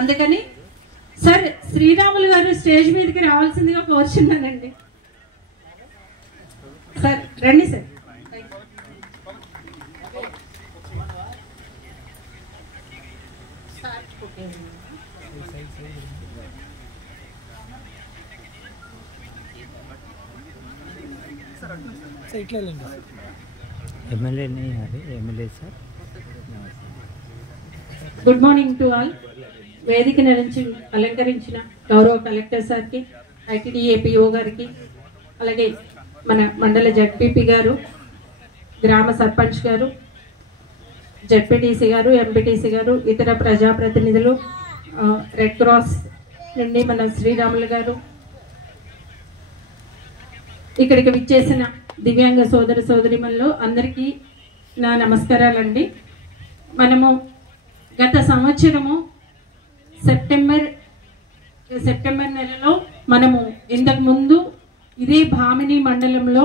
అందుకని సార్ శ్రీరాములు గారు స్టేజ్ మీదకి రావాల్సిందిగా కోరుచున్నానండి. సార్ రండి సార్. एमएलए नहीं आ रहे, MLA sir. Good morning to all. వేదిక నుంచి అలంకరించిన గౌరవ కలెక్టర్ సార్కి, ఐటీడీఏ పిఓ గారికి, అలాగే మన మండల జడ్పీపీ గారు, గ్రామ సర్పంచ్ గారు, జడ్పీటీసీ గారు, ఎంపీటీసీ గారు, ఇతర ప్రజాప్రతినిధులు, రెడ్ క్రాస్ నుండి మన శ్రీరాములు గారు, ఇక్కడికి విచ్చేసిన దివ్యాంగ సోదర సోదరిమణులు అందరికీ నా నమస్కారాలండి. మనము గత సంవత్సరము సెప్టెంబర్ నెలలో మనము ఇంతకుముందు ఇదే భామిని మండలంలో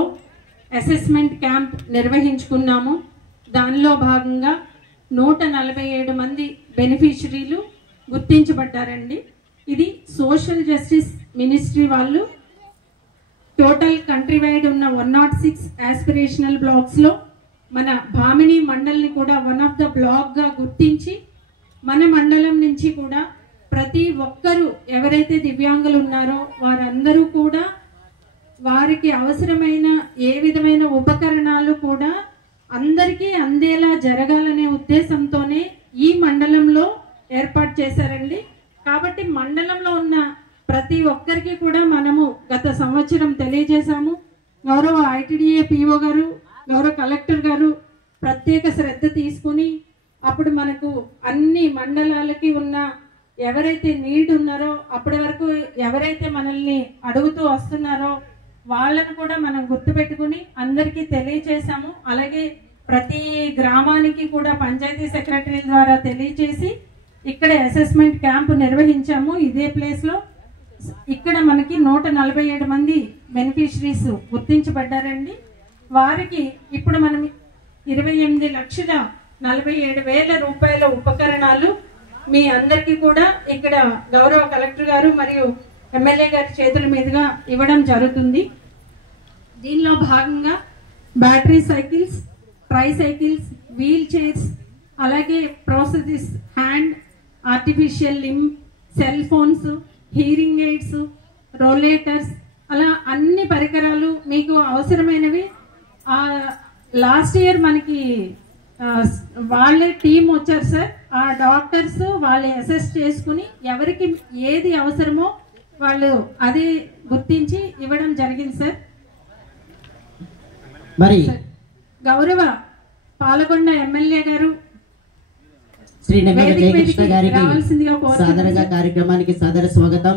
అసెస్మెంట్ క్యాంప్ నిర్వహించుకున్నాము. దానిలో భాగంగా 147 మంది బెనిఫిషరీలు గుర్తించబడ్డారండి. ఇది సోషల్ జస్టిస్ మినిస్ట్రీ వాళ్ళు టోటల్ కంట్రీ వైడ్ ఉన్న 106 ఆస్పిరేషనల్ బ్లాక్స్లో మన భామిని మండల్ని కూడా వన్ ఆఫ్ ద బ్లాక్గా గుర్తించి మన మండలం నుంచి కూడా ప్రతి ఒక్కరూ ఎవరైతే దివ్యాంగులు ఉన్నారో వారందరూ కూడా వారికి అవసరమైన ఏ విధమైన ఉపకరణాలు కూడా అందరికీ అందేలా జరగాలనే ఉద్దేశంతోనే ఈ మండలంలో ఏర్పాటు చేశారండి. కాబట్టి మండలంలో ఉన్న ప్రతి ఒక్కరికి కూడా మనము గత సంవత్సరం తెలియజేశాము. గౌరవ ఐటీడీఏ పిఓ గారు, గౌరవ కలెక్టర్ గారు ప్రత్యేక శ్రద్ధ తీసుకుని అప్పుడు మనకు అన్ని మండలాలకి ఉన్న ఎవరైతే నీడ్ ఉన్నారో అప్పటి వరకు ఎవరైతే మనల్ని అడుగుతూ వస్తున్నారో వాళ్ళను కూడా మనం గుర్తుపెట్టుకుని అందరికీ తెలియజేశాము. అలాగే ప్రతి గ్రామానికి కూడా పంచాయతీ సెక్రటరీ ద్వారా తెలియజేసి ఇక్కడ అసెస్మెంట్ క్యాంపు నిర్వహించాము ఇదే ప్లేస్లో. ఇక్కడ మనకి 147 మంది బెనిఫిషరీస్ గుర్తించబడ్డారండి. వారికి ఇప్పుడు మనం 28,47,000 రూపాయల ఉపకరణాలు మీ అందరికీ కూడా ఇక్కడ గౌరవ కలెక్టర్ గారు మరియు ఎమ్మెల్యే గారి చేతుల మీదుగా ఇవ్వడం జరుగుతుంది. దీనిలో భాగంగా battery cycles, tri cycles, wheel chairs, అలాగే prosthesis hand, artificial limb, cell phones, hearing aids, rollators, అలా అన్ని పరికరాలు మీకు అవసరమైనవి. లాస్ట్ ఇయర్ మనకి వాళ్ళే టీం వచ్చారు సార్. ఆ డాక్టర్స్ వాళ్ళే అసెస్ చేసుకుని ఎవరికి ఏది అవసరమో వాళ్ళు అది గుర్తించి ఇవ్వడం జరిగింది సార్. మరి గౌరవ పాలకొండ ఎమ్మెల్యే గారు శ్రీ నెమ్మల జయకృష్ణ గారికి సాదరంగా కార్యక్రమానికి సాదర స్వాగతం.